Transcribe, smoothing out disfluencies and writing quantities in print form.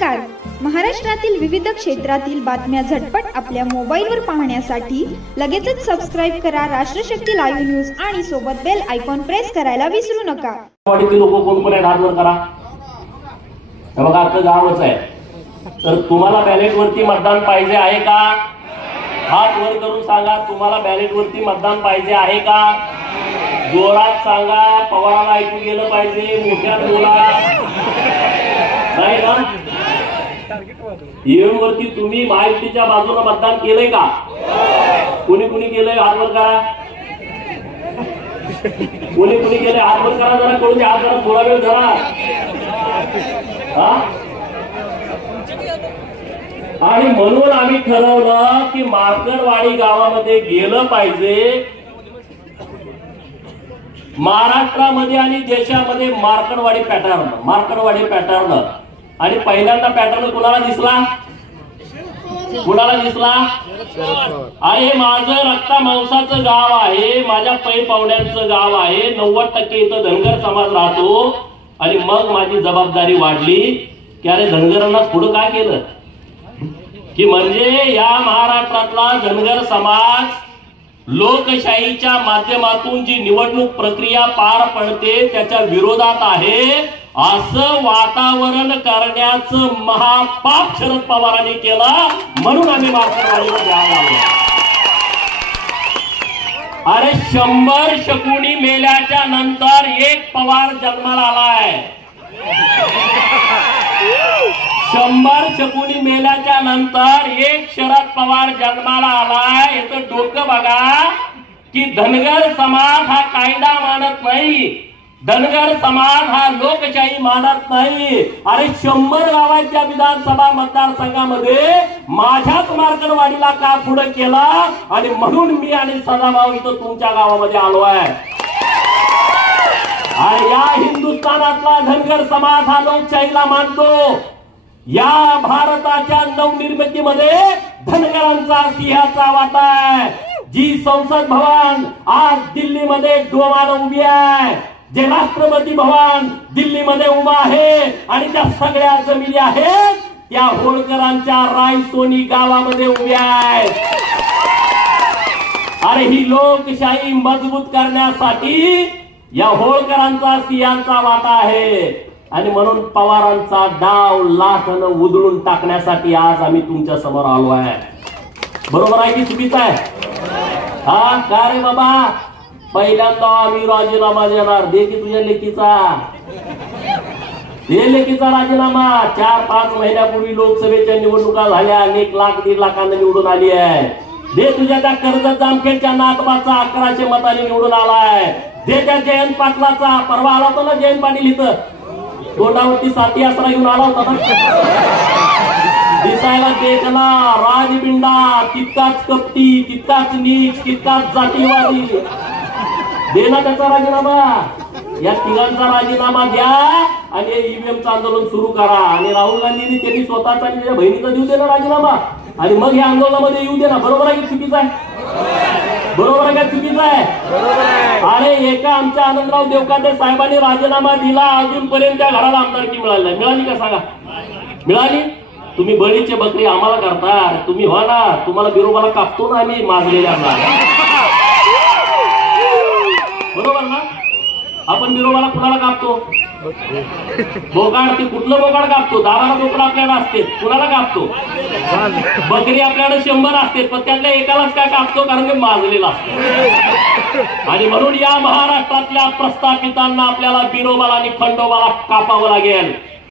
नमस्कार. महाराष्ट्रातील विविध क्षेत्रातील बातम्या झटपट आपल्या मोबाईलवर पाहण्यासाठी लगेचच सबस्क्राइब करा राष्ट्रशक्ती लाईव्ह न्यूज आणि सोबत बेल आयकॉन प्रेस करायला विसरू नका. लोक कोण कोण आहेत हात वर करा. बघा आपलं गावच आहे. तर तुम्हाला बॅलेट वरती मतदान पाहिजे आहे का? हात वर करून सांगा, तुम्हाला बॅलेट वरती मतदान पाहिजे आहे का? जोरात सांगा, पवाराला ऐकू गेलं पाहिजे. मोठ्या बोला नाही ना. ईव्हीएम वरती तुम्ही महायुतीच्या बाजूला मतदान केलंय का? कोणी कोणी केलंय हात वर करा. कोणी कोणी केलंय हात वर करा. जरा कळू द्या. हात जरा थोडा वेळ धरा. आणि म्हणून आम्ही ठरवलं की मार्कणवाडी गावामध्ये गेलं पाहिजे. महाराष्ट्रामध्ये आणि देशामध्ये मार्कणवाडी पॅटर्न आणि पहिल्यांदा पॅटर्न कुणाला दिसला? अरे माझं रक्ता मांसाचं गाव आहे, माझ्या पै पावड्यांचं गाव आहे, 90% इथं धनगर समाज राहतो. आणि मग माझी जबाबदारी वाढली की अरे धनगरांना पुढं काय केलं की म्हणजे या महाराष्ट्रातला धनगर समाज लोकशाहीच्या माध्यमातून जी निवडणूक प्रक्रिया पार पडते त्याच्या विरोधात आहे असं वातावरण करण्याचं महापाप शरद पवारांनी केलं. म्हणून आम्ही मार्कणवाडीवर जायला लागलो. अरे 100 शकुनी मेल्याच्या नंतर एक पवार जन्माला आलाय. 100 शकुनी मेल्याच्या नंतर एक शरद पवार जन्माला आलाय. याचं डोकं बघा की धनगर समाज हा कायदा मानत नाही, धनगर समाज हा लोकशाही मानत नाही. अरे 100 गावांच्या विधानसभा मतदारसंघामध्ये माझ्याच मार्कणवाडीला का पुढे केला? आणि म्हणून मी आणि सदाभाऊ इथं तुमच्या गावामध्ये आलो आहे. आणि या हिंदुस्थानातला धनगर समाज हा लोकशाहीला मानतो. या भारताच्या नवनिर्मितीमध्ये धनगरांचा सिंहाचा वाटा आहे. जी संसद भवन आज दिल्लीमध्ये डोमानं उभी आहे, जे राष्ट्रपती भवन दिल्लीमध्ये उभा आहे आणि त्या सगळ्या जमिनी आहेत त्या होळकरांच्या रायसोनी गावामध्ये उभ्या आहेत. अरे ही लोकशाही मजबूत करण्यासाठी या होळकरांचा सिंहाचा वाटा आहे. आणि म्हणून पवारांचा डाव लाथानं उधळून टाकण्यासाठी आज आम्ही तुमच्या समोर आलो आहे. बरोबर आहे की चुकीचं आहे? हा का रे बाबा? पहिल्यांदा आम्ही राजीनामा देणार. दे की तुझ्या लेखीचा, दे लेखीचा राजीनामा. 4-5 महिन्यापूर्वी लोकसभेच्या निवडणुका झाल्या. 1 लाख 1.5 लाखांना निवडून आली आहे. दे तुझ्या त्या कर्जत जामखेडच्या नातबाचा 1100 मतांनी निवडून आलाय. दे त्या जयंत पाटलाचा, परवा आला होता ना जयंत पाटील इथं, तोंडावरती साथी आसरा घेऊन आला होता ना. दिसायला देखना राजबिंडा, तितकाच कपटी, तितकाच नीच, तितकाच जातीवादी. दे ना त्याचा राजीनामा. या तिघांचा राजीनामा द्या आणि ईव्हीएमचं आंदोलन सुरू करा. आणि राहुल गांधींनी त्यांनी स्वतःचा आणि त्याच्या बहिणीचा देऊ दे ना राजीनामा. आणि मग या आंदोलनामध्ये येऊ दे ना. बरोबर आहे की चुकीचं आहे? बरोबर आहे का चुकीचं आहे? अरे एका आमच्या आनंदराव देवकाते साहेबांनी राजीनामा दिला, अजूनपर्यंत त्या घराला आमदारकी मिळाली का सांगा? मिळाली? तुम्ही बळीचे बकरी आम्हाला करता. तुम्ही व्हा ना, तुम्हाला बिरोबाला कापतो ना आम्ही मागलेल्या. बरोबर ना? आपण बिरोबाला कुणाला कापतो? बोकाड. ते कुठलं बोकाड कापतो? 10-12 बोकड आपल्याला असते. कुणाला कापतो? बकरी आपल्याकडे 100 असते, पण त्यातल्या एकालाच काय कापतो? कारण ते माजलेला असतो. आणि म्हणून या महाराष्ट्रातल्या प्रस्थापितांना आपल्याला बिरोबाला आणि खंडोबाला कापावं लागेल.